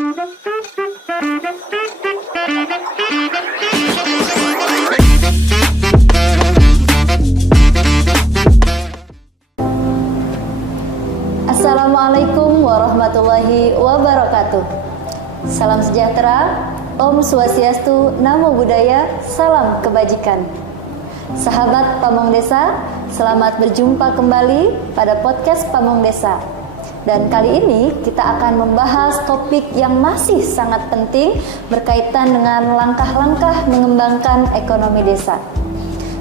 Assalamualaikum warahmatullahi wabarakatuh. Salam sejahtera, Om Swastiastu, Namo Buddhaya, salam kebajikan. Sahabat Pamong Desa, selamat berjumpa kembali pada podcast Pamong Desa. Dan kali ini kita akan membahas topik yang masih sangat penting berkaitan dengan langkah-langkah mengembangkan ekonomi desa.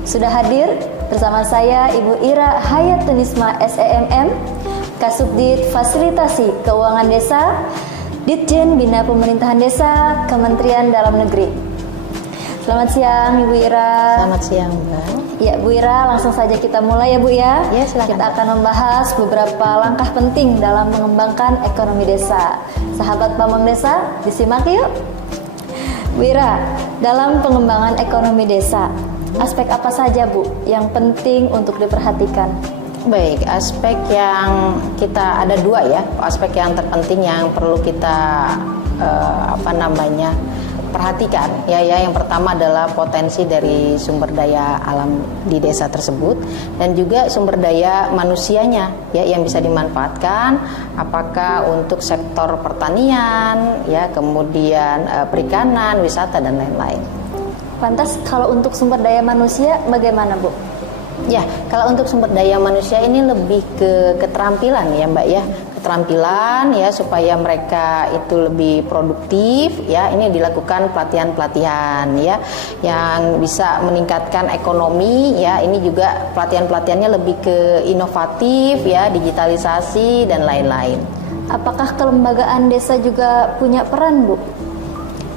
Sudah hadir bersama saya Ibu Ira Hayatunisma SEMM, Kasubdit Fasilitasi Keuangan Desa, Ditjen Bina Pemerintahan Desa, Kementerian Dalam Negeri. Selamat siang Ibu Ira. Selamat siang Mbak. Ya Bu Ira, langsung saja kita mulai ya Bu ya. Ya, silakan. Kita akan membahas beberapa langkah penting dalam mengembangkan ekonomi desa. Sahabat Pamong Desa, disimak yuk. Bu Ira, dalam pengembangan ekonomi desa, aspek apa saja Bu yang penting untuk diperhatikan? Baik, aspek yang kita ada dua ya, aspek yang terpenting yang perlu kita perhatikan ya. Yang pertama adalah potensi dari sumber daya alam di desa tersebut dan juga sumber daya manusianya ya yang bisa dimanfaatkan, apakah untuk sektor pertanian ya, kemudian perikanan, wisata dan lain-lain. Lantas kalau untuk sumber daya manusia bagaimana Bu? Ya, kalau untuk sumber daya manusia ini lebih ke keterampilan ya Mbak ya. Keterampilan ya supaya mereka itu lebih produktif ya. Ini dilakukan pelatihan-pelatihan ya yang bisa meningkatkan ekonomi ya. Ini juga pelatihan-pelatihannya lebih ke inovatif ya, digitalisasi dan lain-lain. Apakah kelembagaan desa juga punya peran Bu?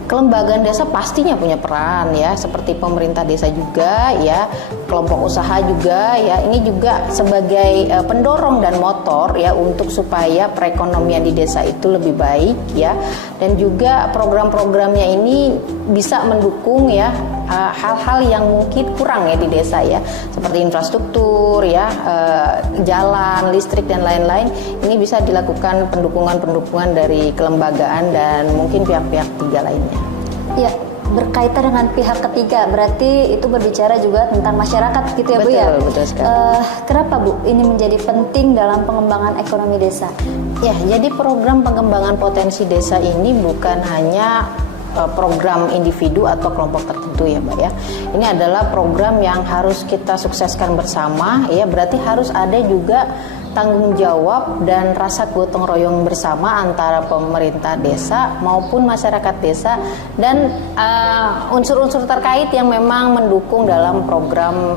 Kelembagaan desa pastinya punya peran ya, seperti pemerintah desa juga ya, kelompok usaha juga ya. Ini juga sebagai pendorong dan motor ya untuk supaya perekonomian di desa itu lebih baik ya. Dan juga program-programnya ini bisa mendukung ya hal-hal yang mungkin kurang ya di desa ya, seperti infrastruktur ya, jalan, listrik dan lain-lain. Ini bisa dilakukan pendukungan-pendukungan dari kelembagaan dan mungkin pihak-pihak ketiga lainnya. Ya, berkaitan dengan pihak ketiga, berarti itu berbicara juga tentang masyarakat gitu ya Bu ya? Betul sekali. Kenapa Bu ini menjadi penting dalam pengembangan ekonomi desa? Ya, jadi program pengembangan potensi desa ini bukan hanya program individu atau kelompok tertentu ya Mbak ya. Ini adalah program yang harus kita sukseskan bersama ya, berarti harus ada juga tanggung jawab dan rasa gotong royong bersama antara pemerintah desa maupun masyarakat desa dan unsur-unsur terkait yang memang mendukung dalam program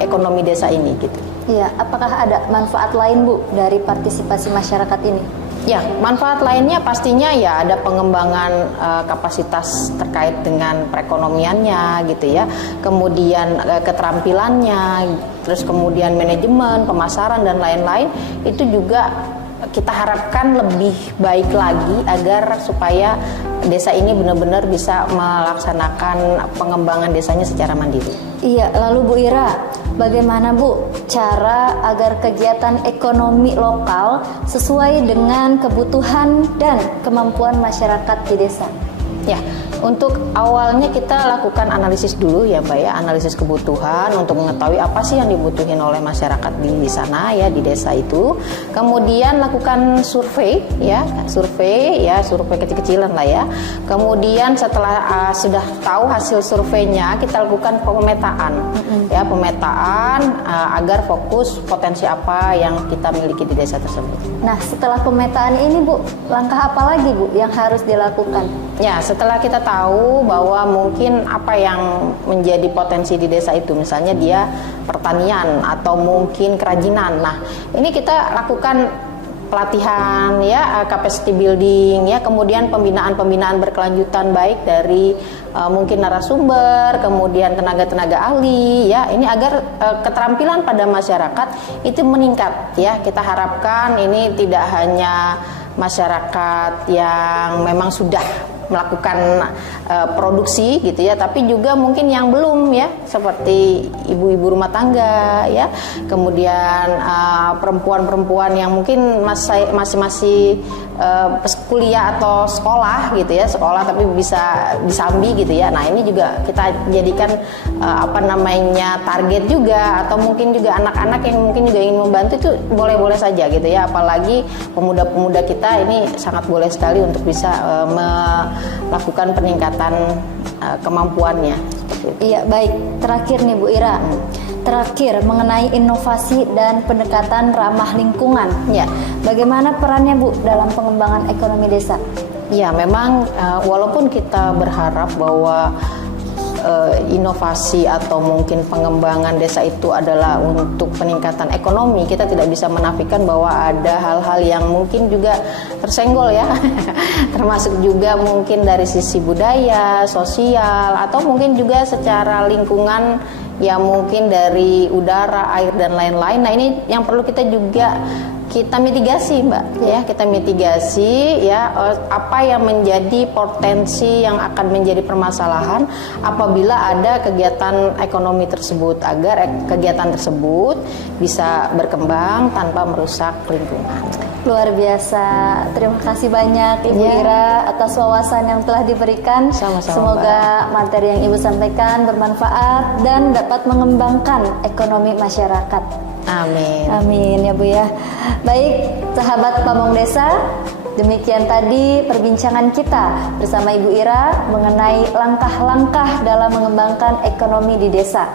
ekonomi desa ini gitu. Iya, apakah ada manfaat lain Bu dari partisipasi masyarakat ini? Ya, manfaat lainnya pastinya ya ada pengembangan kapasitas terkait dengan perekonomiannya gitu ya. Kemudian keterampilannya, terus kemudian manajemen, pemasaran dan lain-lain itu juga kita harapkan lebih baik lagi agar supaya desa ini benar-benar bisa melaksanakan pengembangan desanya secara mandiri. Iya, lalu Bu Ira, bagaimana Bu cara agar kegiatan ekonomi lokal sesuai dengan kebutuhan dan kemampuan masyarakat di desa? Ya, untuk awalnya kita lakukan analisis dulu ya Mbak ya, analisis kebutuhan untuk mengetahui apa sih yang dibutuhin oleh masyarakat di sana ya, di desa itu. Kemudian lakukan survei survei kecil-kecilan lah ya. Kemudian setelah sudah tahu hasil surveinya, kita lakukan pemetaan ya, pemetaan agar fokus potensi apa yang kita miliki di desa tersebut. Nah, setelah pemetaan ini Bu, langkah apa lagi Bu yang harus dilakukan? Ya, setelah kita tahu bahwa mungkin apa yang menjadi potensi di desa itu, misalnya dia pertanian atau mungkin kerajinan. Nah, ini kita lakukan pelatihan ya, capacity building ya, kemudian pembinaan berkelanjutan baik dari mungkin narasumber, kemudian tenaga-tenaga ahli ya. Ini agar keterampilan pada masyarakat itu meningkat ya. Kita harapkan ini tidak hanya masyarakat yang memang sudah melakukan produksi gitu ya, tapi juga mungkin yang belum ya, seperti ibu-ibu rumah tangga ya, kemudian perempuan-perempuan yang mungkin masih kuliah atau sekolah gitu ya, sekolah tapi bisa disambi gitu ya. Nah ini juga kita jadikan target juga, atau mungkin juga anak-anak yang mungkin juga ingin membantu, itu boleh-boleh saja gitu ya. Apalagi pemuda-pemuda kita ini sangat boleh sekali untuk bisa melakukan peningkatan kemampuannya. Iya, baik. Terakhir nih Bu Ira. Terakhir mengenai inovasi dan pendekatan ramah lingkungan. Ya. Bagaimana perannya Bu dalam pengembangan ekonomi desa? Ya, memang walaupun kita berharap bahwa inovasi atau mungkin pengembangan desa itu adalah untuk peningkatan ekonomi, kita tidak bisa menafikan bahwa ada hal-hal yang mungkin juga tersenggol ya, termasuk juga mungkin dari sisi budaya, sosial, atau mungkin juga secara lingkungan, ya mungkin dari udara, air dan lain-lain. Nah ini yang perlu kita juga mitigasi Mbak ya, kita mitigasi ya apa yang menjadi potensi yang akan menjadi permasalahan apabila ada kegiatan ekonomi tersebut, agar kegiatan tersebut bisa berkembang tanpa merusak lingkungan. Luar biasa. Terima kasih banyak Ibu Ira atas wawasan yang telah diberikan. Sama-sama, semoga materi yang Ibu sampaikan bermanfaat dan dapat mengembangkan ekonomi masyarakat. Amin. Amin ya Bu ya. Baik, sahabat Pamong Desa, demikian tadi perbincangan kita bersama Ibu Ira mengenai langkah-langkah dalam mengembangkan ekonomi di desa.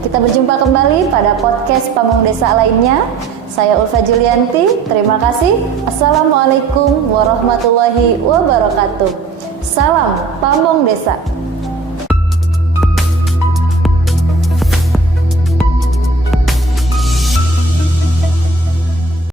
Kita berjumpa kembali pada podcast Pamong Desa lainnya. Saya Ulfa Julianti, terima kasih. Assalamualaikum warahmatullahi wabarakatuh. Salam Pamong Desa.